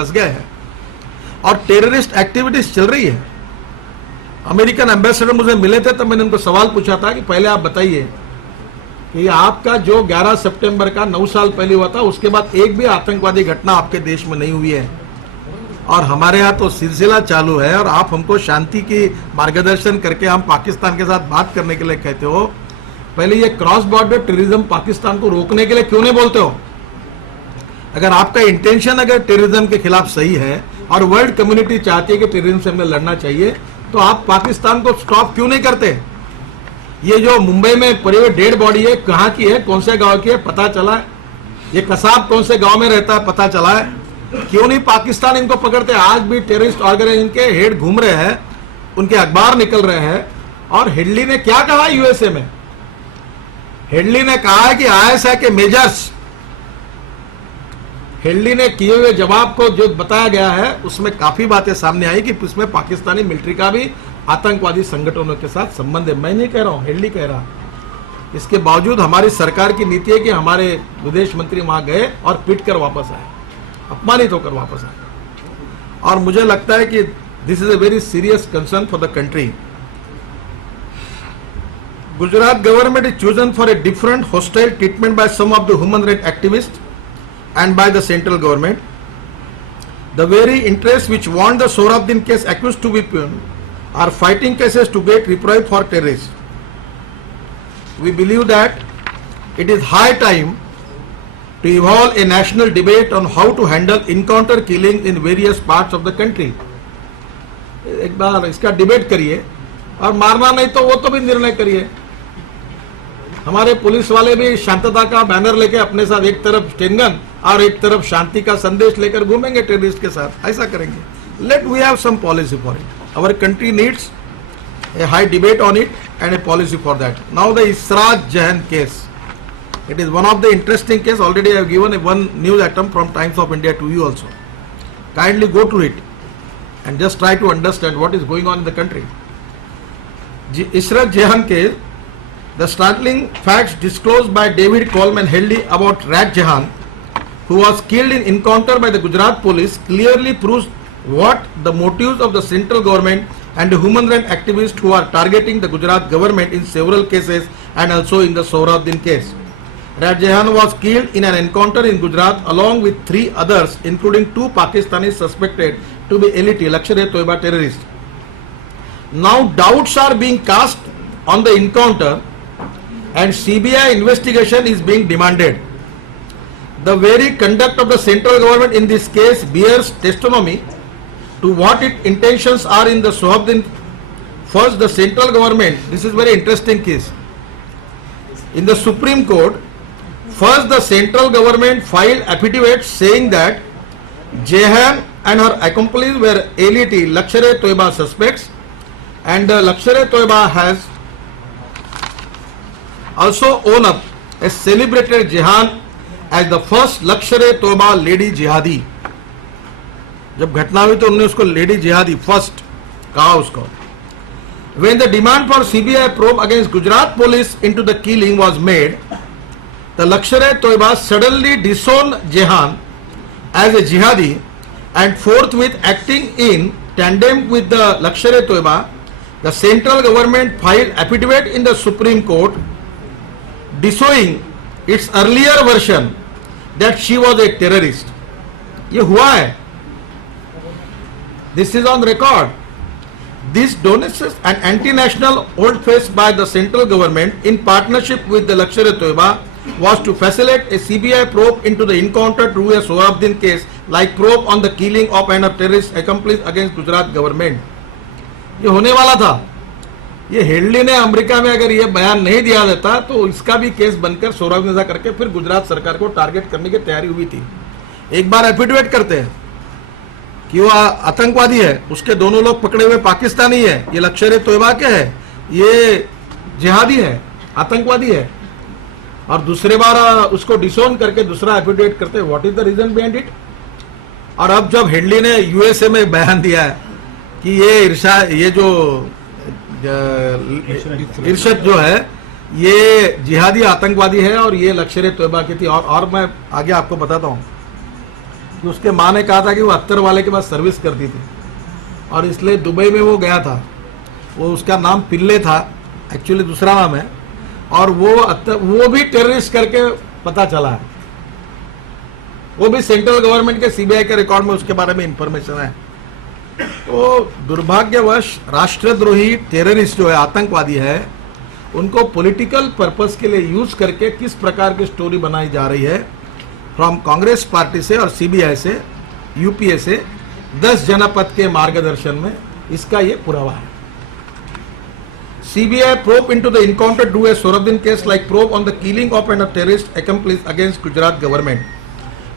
फंस गए हैं और टेररिस्ट एक्टिविटीज चल रही है। अमेरिकन एम्बेसडर मुझे मिले थे, तब मैंने उनको सवाल पूछा था कि पहले आप बताइए कि आपका जो 11 सितंबर का 9 साल पहले हुआ था, उसके बाद एक भी आतंकवादी घटना आपके देश में नहीं हुई है और हमारे यहाँ तो सिलसिला चालू है और आप हमको शांति की मार्गदर्शन करके हम पाकिस्तान के साथ बात करने के लिए कहते हो। पहले ये क्रॉस बॉर्डर टेररिज्म पाकिस्तान को रोकने के लिए क्यों नहीं बोलते हो? अगर आपका इंटेंशन अगर टेररिज्म के खिलाफ सही है और वर्ल्ड कम्युनिटी चाहती है कि टेररिज्म से हमें लड़ना चाहिए, तो आप पाकिस्तान को स्टॉप क्यों नहीं करते? ये जो मुंबई में पड़ी हुई डेड बॉडी है, कहाँ की है, कौन से गांव की है, पता चला है? ये कसाब कौन से गांव में रहता है, पता चला है? क्यों नहीं पाकिस्तान इनको पकड़ते? आज भी टेररिस्ट ऑर्गेनाइजेशन के हेड घूम रहे हैं, उनके अखबार निकल रहे हैं। और हेडली ने क्या कहा यूएसए में? हेडली ने कहा है कि आईएसआई के मेजर्स, हेडली ने किए हुए जवाब को जो बताया गया है उसमें काफी बातें सामने आई कि इसमें पाकिस्तानी मिलिट्री का भी आतंकवादी संगठनों के साथ संबंध है। मैं नहीं कह रहा हूं, हेडली कह रहा। इसके बावजूद हमारी सरकार की नीति है कि हमारे विदेश मंत्री वहां गए और पीट कर वापस आए, अपमानित होकर वापस आए। और मुझे लगता है कि this is a very serious concern for the country. Gujarat government is chosen for a different hostile treatment by some of the human right activist and by the central government. The very interests which want the Sohrabuddin case accused to be are fighting cases to get reprieve for terrorists. We believe that it is high time to evolve a national debate on how to handle encounter killings in various parts of the country. एक बार इसका debate करिए और मारना नहीं तो वो तो भी निर्णय करिए। हमारे पुलिस वाले भी शांतता का बैनर लेके अपने साथ एक तरफ स्टेनगन और एक तरफ शांति का संदेश लेकर घूमेंगे टेररिस्ट के साथ, ऐसा करेंगे। Let we have some policy for it. Our country needs a high debate on it and a policy for that. Now the Ishrat Jahan case, it is one of the interesting case. Already I have given one news item from Times of India to you also. Kindly go to it and just try to understand what is going on in the country. Israt Jahan case, the startling facts disclosed by David Coleman Headley about Rat Jahan, who was killed in encounter by the Gujarat police, clearly proves what the motives of the central government and the human rights activists who are targeting the Gujarat government in several cases and also in the Sohrabuddin case. Rat Jahan was killed in an encounter in Gujarat along with 3 others, including 2 Pakistanis suspected to be LET, Lashkar-e-Toiba terrorists. Now doubts are being cast on the encounter and CBI investigation is being demanded. The very conduct of the central government in this case bears testimony to what its intentions are in the Sohrabuddin. First, the central government, this is very interesting case. In the Supreme Court, first the central government filed affidavits saying that Jahan and her accomplices were LET, Lashkar-e-Toiba suspects, and Lashkar-e-Toiba has also owned up a celebrated Jahan as the first Lashkar-e-Toiba lady jihadi. जब घटना हुई तो उन्होंने उसको lady जिहादी first कहा उसको. When the demand for CBI probe against Gujarat police into the killing was made, the Lashkar-e-Toiba suddenly disowned Jahan as a jihadi and forthwith acting in tandem with the Lashkar-e-Toiba, the central government filed affidavit in the Supreme Court disowning its earlier version that she was a terrorist. ये हुआ है. This is on record. This denunciates an anti-national old face by the central government in partnership with the Lashkar-e-Toiba was to facilitate a CBI probe into the encounter to a Sohrabuddin case like probe on the killing of an terrorist accomplice against Gujarat government. ये होने वाला था. ये Headley ने America में अगर ये बयान नहीं दिया देता तो इसका भी केस बनकर सोहराबुद्दीन करके फिर गुजरात सरकार को टारगेट करने की तैयारी हुई थी. एक बार एफिडेविट करते हैं कि वो आतंकवादी है, उसके दोनों लोग पकड़े हुए पाकिस्तानी है, ये लश्कर-ए-तोयबा के है, ये जिहादी है, आतंकवादी है, और दूसरे बार उसको डिसोन करके दूसरा एफिडेविट करते हैं. What is the reason behind it? और अब जब हेडली ने यूएसए में बयान दिया है कि ये जो इरशद जो है ये जिहादी आतंकवादी है और ये लश्कर-ए-तोयबा की थी. और मैं आगे आपको बताता हूँ. कि उसके माँ ने कहा था कि वो अत्तर वाले के पास सर्विस करती थी और इसलिए दुबई में वो गया था। वो उसका नाम पिल्ले था, एक्चुअली दूसरा नाम है, और वो भी टेररिस्ट करके पता चला है। वो भी सेंट्रल गवर्नमेंट के सीबीआई के रिकॉर्ड में उसके बारे में इंफॉर्मेशन है। तो दुर्भाग्यवश राष्ट्रद्रोही टेररिस्ट जो है, आतंकवादी है, उनको पॉलिटिकल पर्पस के लिए यूज करके किस प्रकार की स्टोरी बनाई जा रही है फ्रॉम कांग्रेस पार्टी से और सीबीआई से, यूपीए से 10 जनपद के मार्गदर्शन में, इसका ये पुरावा है। CBI probe into the encounter do a Sohrabuddin case like probe on the killing of a terrorist accomplice against Gujarat government.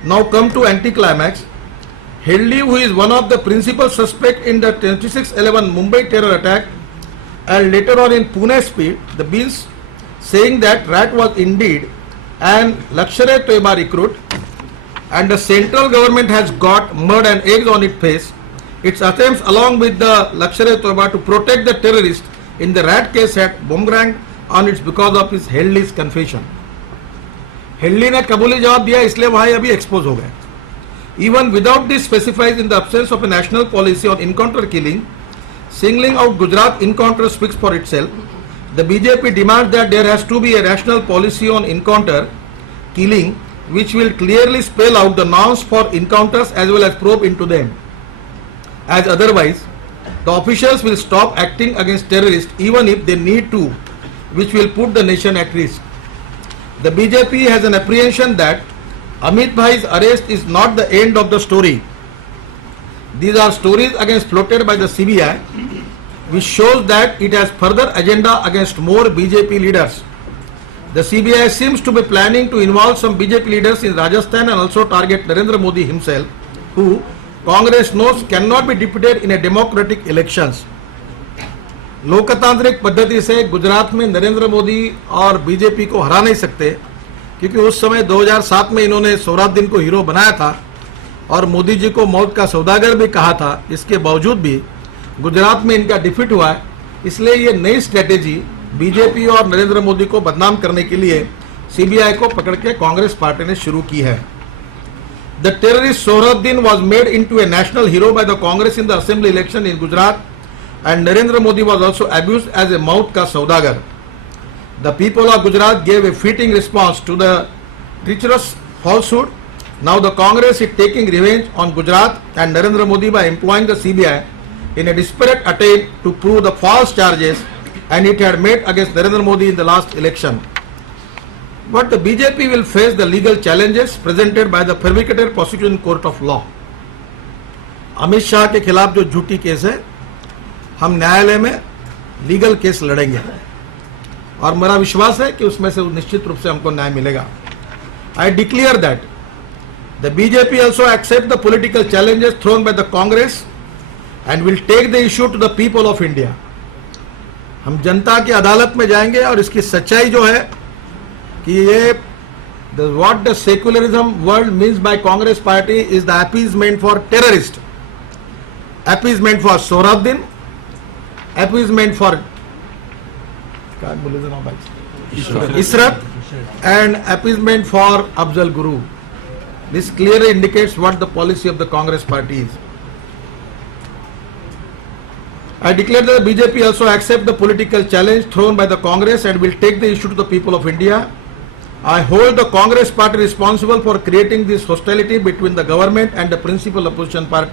Now come to anticlimax. Hedley, who is one of the principal suspect in the 26/11 Mumbai terror attack and later on in Pune speed, the bills saying that Rat was indeed an Lashkar-e-Toiba recruit and the central government has got mud and eggs on its face. Its attempts along with the Lashkar-e-Toiba to protect the terrorists in the Rat case had boomeranged on its because of his Hedley's confession. Hedley ने कबूली जवाब दिया, इसलिए वहां अभी expose हो गए। Even without this specifies in the absence of a national policy on encounter killing, singling out Gujarat encounter speaks for itself. The BJP demands that there has to be a national policy on encounter killing which will clearly spell out the norms for encounters as well as probe into them. As otherwise, the officials will stop acting against terrorists even if they need to, which will put the nation at risk. The BJP has an apprehension that Amit Bhai's arrest is not the end of the story. These are stories against floated by the CBI, which shows that it has further agenda against more BJP leaders. The CBI seems to be planning to involve some BJP leaders in Rajasthan and also target Narendra Modi himself, who Congress knows cannot be defeated in a democratic elections. लोकतांत्रिक पद्धति से गुजरात में नरेंद्र मोदी और BJP को हरा नहीं सकते, क्योंकि उस समय 2007 में इन्होंने सोहराबुद्दीन को हीरो बनाया था और मोदी जी को मौत का सौदागर भी कहा था। इसके बावजूद भी गुजरात में इनका डिफीट हुआ है। इसलिए ये नई स्ट्रेटेजी बीजेपी और नरेंद्र मोदी को बदनाम करने के लिए सीबीआई को पकड़ के कांग्रेस पार्टी ने शुरू की है। The terrorist Sohrabuddin was made into a national hero by the Congress in the assembly election in Gujarat, and Narendra Modi was also abused as a maut ka saudagar. The people of Gujarat gave a fitting response to the treacherous falsehood. Now the Congress is taking revenge on Gujarat and Narendra Modi by employing the CBI in a desperate attempt to prove the false charges and it had made against Narendra Modi in the last election. But the BJP will face the legal challenges presented by the fabricated prosecution court of law. Amit Shah के खिलाफ जो झूठी case है, हम न्यायालय में legal case लड़ेंगे और मेरा विश्वास है कि उसमें से निश्चित रूप से हमको न्याय मिलेगा। I declare that the BJP also accept the political challenges thrown by the Congress and will take the issue to the people of India. हम जनता की अदालत में जाएंगे और इसकी सच्चाई जो है कि ये what the secularism world means by Congress party is the appeasement for terrorist, appeasement for Sohrabuddin, appeasement for Israt and appeasement for Afzal Guru. This clearly indicates what the policy of the Congress party is. I declare that the BJP also accept the political challenge thrown by the Congress and will take the issue to the people of India. I hold the Congress party responsible for creating this hostility between the government and the principal opposition party.